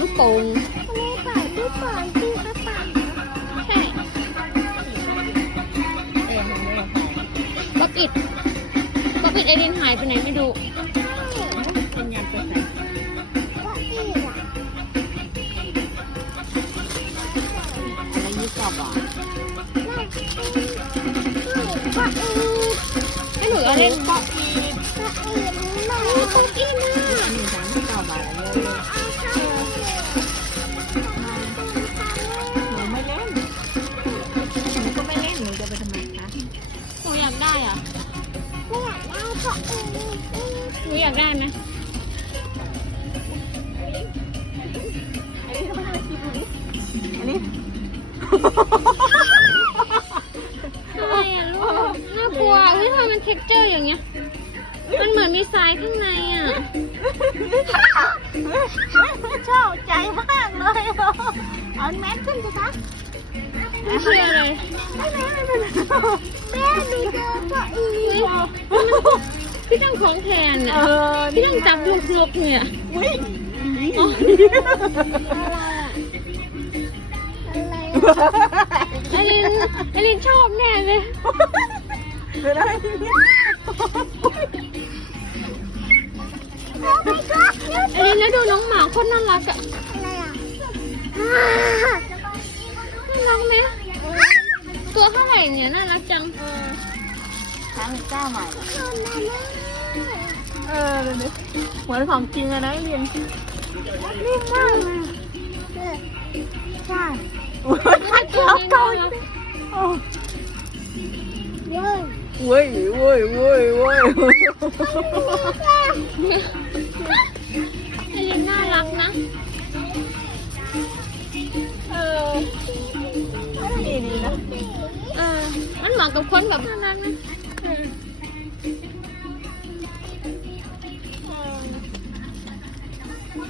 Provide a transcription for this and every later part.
ลูกโป่งแม่เป่าลูกบอลที่เขาเป่าใช่เอ็มมันไม่หรอกป๊อปอิดป๊อปอิดไอรินหายไปไหนไม่รู้เป็นยานตัวใส่ว่าอีกอะอะไรยี่สิบอะว่าอีกว่าอีกไม่หนูเอาเล่นป๊อปว่าอีก นนี้อะไรอะลูกน่ากลัวเฮ้ยทำไมมันเท็กเจอร์อย่างเงี้ย มันเหมือนมีทรายข้างในอะ ชอบใจมากเลยเอาแมสขึ้นสิคะไม่เชื่อเลยแม่หนูเจอเพราะอีกพี่ต้องของแทนเออะอพี่ต้องจับลูกๆเนี่ยวิ่งอ๋ออะไรอะอะ ไรอะไอรินไอรินชอบแน่เลยเป็นอะไรเนี่ยโอ้ my god ไอรินแล้วดูน้องหมาโคตรน่ารักอะอะไรอะน่ารักไหมตัวเท่าไหร่เนี่ยน่ารักจังสามสิบเก้าใหม่นอนนานมากเออเดี๋ยวๆเหมือนของจริงเลยนะเรียนรีบมากเลยใช่ คัดตัวน่ารักเว้ยเว้ยเว้ยเว้ยเว้ยไอรินน่ารักนะเออดีดีนะเออมันเหมาะกับคนแบบน่ารักนะ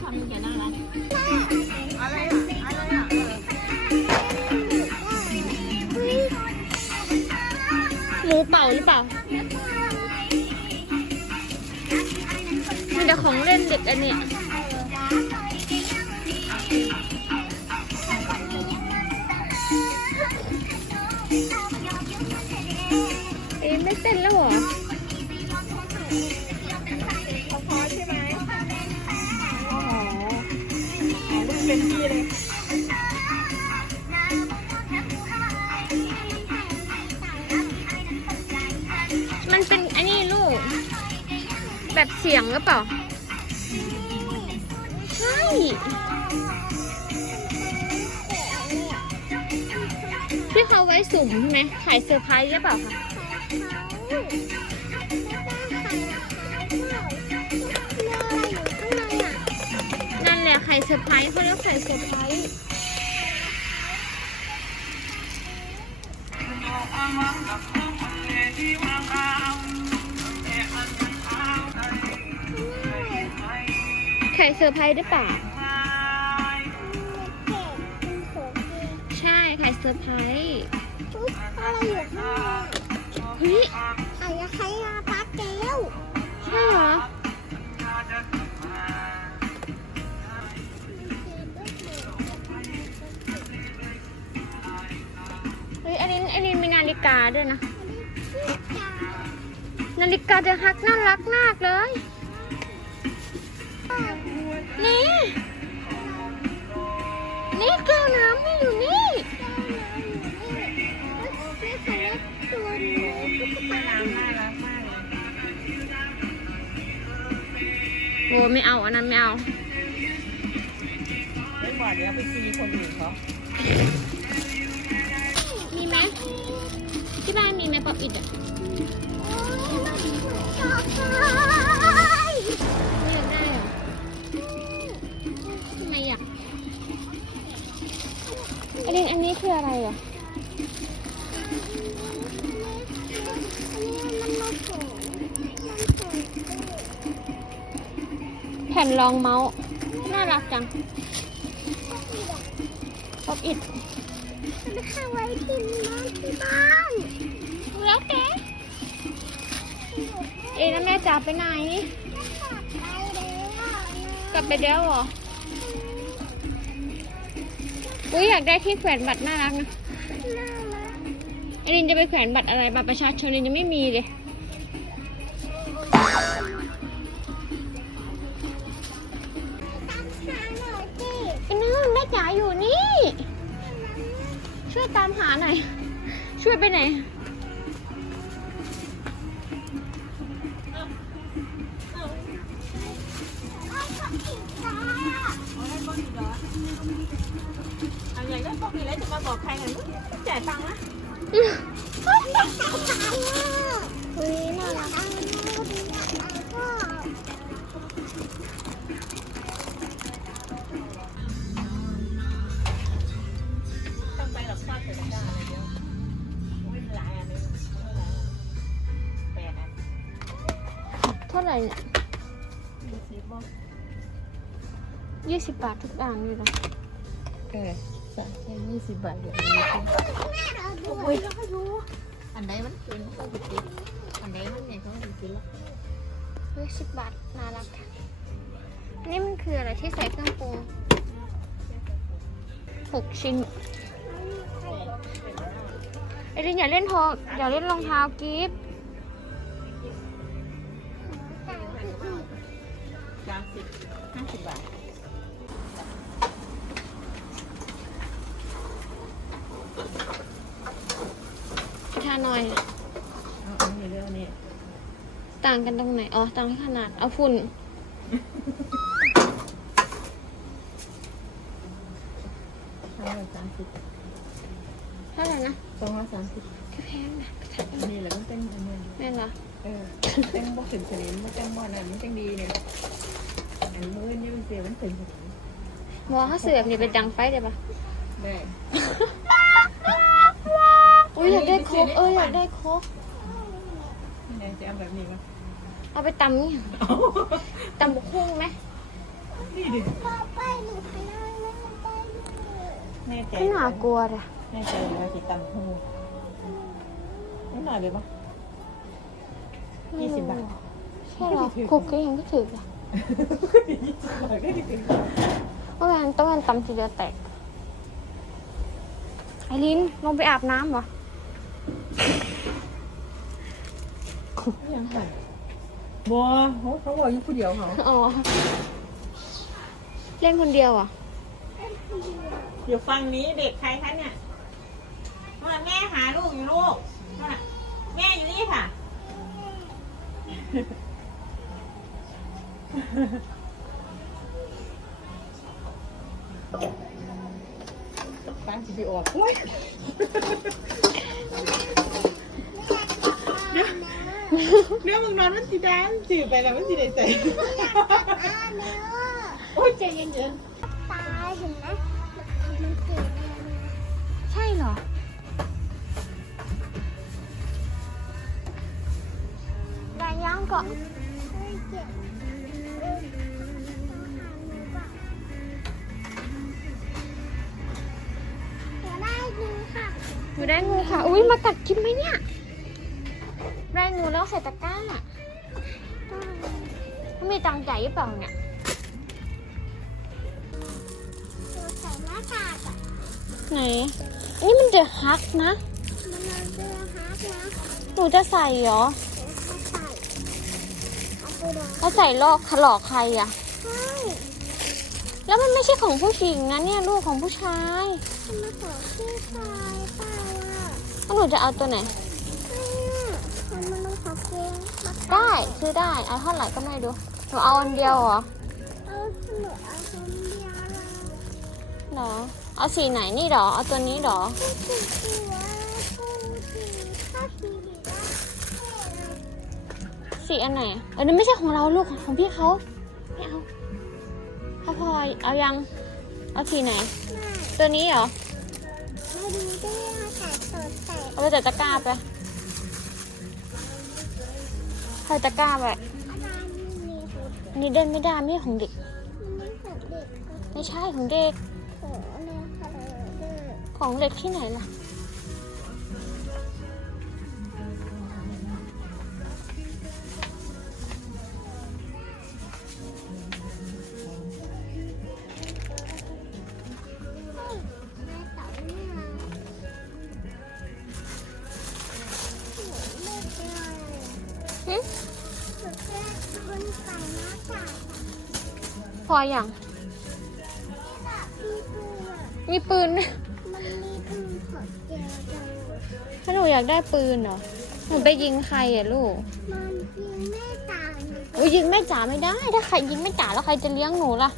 ทำมันจะน่ารักอะไร หมูเป่าหรือเปล่า มีแต่ของเล่นเด็กอันเนี้ย แบบเสียงหรือเปล่า ใช่ ที่เขาไว้สุ่มใช่ไหมขายเซอร์ไพรส์หรือเปล่าคะนั่นแหละไข่เซอร์ไพรส์เขาเรียกไข่เซอร์ไพรส์ไข่เซอร์ไพรส์หรือเปล่า ใช่ไข่เซอร์ไพรส์อะไรอยู่ข้างในเฮ้ยอายาใครอาปาแก้วใช่เหรอ เฮ้ย อันนี้ อันนี้มีนาฬิกาด้วยนะ นาฬิกาจะฮักน่ารักมากเลย นี่ นี่แก้วน้ำไม่อยู่นี่ ตัวนี้น้ำน่ารักมากเลยโอ้ไม่เอาอันนั้นไม่เอา ไม่บอกเดี๋ยวไปตีคนอื่นเขามีไหมที่บ้านมีไหมป๊อปอิดอะ อันนี้อันนี้คืออะไรอะอันนี้มันมาสูงมันสูงแผ่นรองเมาส์ น่ารักจังป๊อปอิดมันเข้าไว้ที่บ้านที่บ้านแล้วแต่เอ๊ะแล้วแม่จ๋าไปไหนไปแล้วกลับไปแล้วเหรอ อุ้ยอยากได้ที่แขวนบัตรน่ารักนะน่ารักไอรินจะไปแขวนบัตรอะไรบัตรประชาชนรินยังไม่มีเลยตามหาหน่อยสิไอ้นู่นแม่จ๋าอยู่นี่ ช่วยตามหาหน่อย ช่วยไปไหน อันใหญ่ก็ต้องมีแล้วจะมาบอกใครกันจ่ายตังค์นะเฮ้ยอยากตามหาอะอุ้ยน่ารักเอาดูดีอะต้องไปหลับคลอดเสร็จได้อะไรเดียวไม่หลายอันนี้แปดอันเท่าไหร่เนี่ยมีสิบบ่ยี่สิบบาททุกอย่างเลยนะ เออสามแค่ยี่สิบบาทเดี๋ยวนี้แม่เราดูโอ้ยแล้วก็ดูอันไหนมันเป็นก็ไปกินอันไหนมันเนี่ยเขาไปกินแล้วยี่สิบบาทน่ารักอันนี่มันคืออะไรที่ใส่เครื่องปรุงหกชิ้นไอรินอย่าเล่นทองอย่าเล่นรองเท้ากิฟต์ หน่อย เอาอันนี้เรื่องนี้ต่างกันตรงไหน อ๋อ ต่างที่ขนาด เอาฝุ่นห้าร้อยสามสิบเท่าไหร่นะสองร้อยสามสิบแพงนะอันนี้แหละมันเป็นอันนี้แม่นเหรอ เออแตงบ่ถึงสนิมมันแตงบ่นั่นมันจังดีเนี่ยอันมือนี่มันเสียมันถึงสนิมหมอเขาเสือแบบนี้ไปดังไฟได้ปะได้ อุ้ยอยากได้โคกเอออยากได้โคกนี่ไงจะเอาแบบนี้มั้ยเอาไปตำนี่ตำบุกคุ้งไหมนี่ดิพ่อไปหนูไปนั่งเล่นไปอยู่แน่ใจไม่น่ากลัวเลยแน่ใจว่าสิตำหูนี่หน่อยเลยปะยี่สิบบาทใช่เหรอคุกก็ยังไม่ถึงอะยี่สิบบาทก็ดีถึงเมื่อวานต้องการตำทีเดียวแตกไอรินลงไปอาบน้ำเหรอ ยังไง บัวเขาบอกอยู่ผู้เดียวเขาอ๋อ เล่นคนเดียวอะ อยู่ฝั่งนี้เด็กใครคะเนี่ยว่าแม่หาลูกอยู่ลูกว่าแม่อยู่นี่ค่ะป้านสิไปออกอุ้ย เรื่องมึงนอนมันสีแดงสื่อไปแล้วมันสีแดงใส่อ่าเนื้อโอ้ยใจเย็นตาเห็นไหมมันเจ็บเลยนะใช่เหรอได้ย่างก่อนเฮ้ยเจ็บเออต้องหาหนูก่อนเดี๋ยวได้ดูค่ะหนูได้งูค่ะ อุ้ยมากัดกินไหมเนี่ยได้ งูแล้วใส่ตะกร้าเขามีตังค์จ่ายหรือเปล่าเนี่ยหนูใส่หน้ากากอะไหน นี่มันเดอะฮักนะ มันเอาเสื้อฮักนะหนูจะใส่เหรอเดี๋ยวเขาใส่เอาไปดองแล้วใส่ลอกถลอกใครอะใช่แล้วมันไม่ใช่ของผู้หญิงนะเนี่ยลูกของผู้ชายมันมาขอชื่อชายเปล่าอะแล้วหนูจะเอาตัวไหน เนี่ยมันมันต้อง ขอเพลงมาได้ซื้อได้เอาเท่าไหร่ก็ไม่ดูหนูเอาอันเดียวเหรอเอาหนูเอาคนเดียวเลยเหรอเอาสีไหนนี่เหรอเอาตัวนี้เหรอผู้สีเขียวผู้สีข้าวสีเหลืองสีอันไหนเออนั่นไม่ใช่ของเราลูกของของพี่เขาไม่เอาพ่อพลอยเอายังเอาสีไหนแม่ตัวนี้เหรอไม่ดูได้มาใส่สดใส่เอาไปใส่ตะกร้าไป ใส่ตะกร้าไปอะไรนี่มีหุ่นอันนี้เดินไม่ได้ไม่ใช่ของเด็กมันไม่ของเด็กไม่ใช่ของเด็กโอ้เนี่ยค่ะเด็ก ของเด็กที่ไหนล่ะ พออย่างนี่แบบพี่ปืนอะมีปืนมันมีปืนขอเจลจังเลยถ้าหนูอยากได้ปืนเหรอ หนูไปยิงใครอะลูกมันยิงไม่ตายหนูอุ้ยยิงแม่จ๋าไม่ได้ ถ้าใครยิงแม่จ๋าแล้วใครจะเลี้ยงหนูล่ะ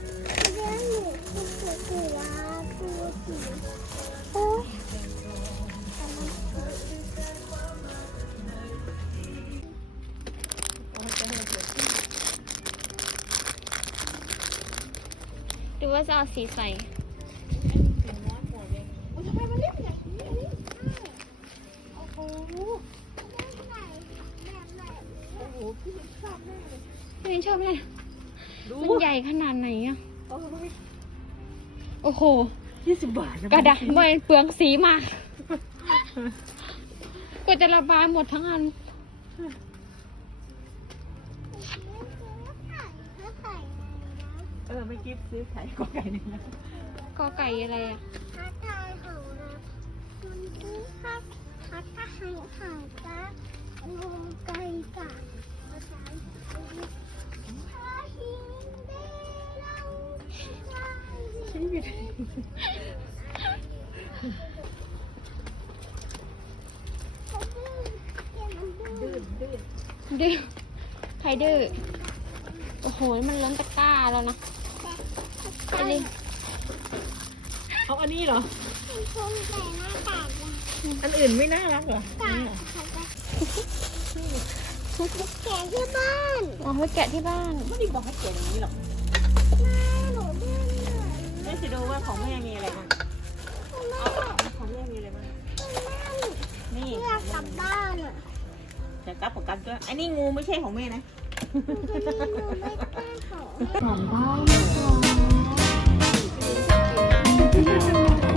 จะเอาสีใสทำไมมันเรียกอย่างนี้โอ้โหแบบไหนแบบไหนโอ้โหพี่ชอบแน่เลยพี่ลินชอบไหมดูมันใหญ่ขนาดไหนอะ โอ้ยโอ้โห ยี่สิบบาทนกระดาษมันเปลืองสีมากกว่าจะระบายหมดทั้งอัน เออไม่คิดซื้อไข่ก็ไก่นี่นะกอไก่อะไรอะทักทายของเราคุณที่ทักทักทายของจ้าลงไก่กะภาษาอังกฤษพาหิงเดลังไก่ชีวิตเขาดื้อเดี๋ยวมันดื้ดื้ออดื้อดื้อใครดื้อโอ้โห มันล้นตะกร้าแล้วนะ อันนี้เอาอันนี้เหรอมันคงใส่หน้ากากนะอันอื่นไม่น่ารักเหรอกากค่ะแกะที่บ้านเอาไว้แกะที่บ้าน ไม่ได้บอกให้เขียนอย่างนี้หรอกแม่หนูดื้อเหนื่อยแม่จะดูว่าของแม่มีอะไรบ้างแม่ของแม่มีอะไรบ้างแม่นี่เลือกกลับบ้านอะจะกลับกับกันด้วยอันนี้งูไม่ใช่ของแม่นะมันจะมีงูไม่กล้าของถามได้ Thank you.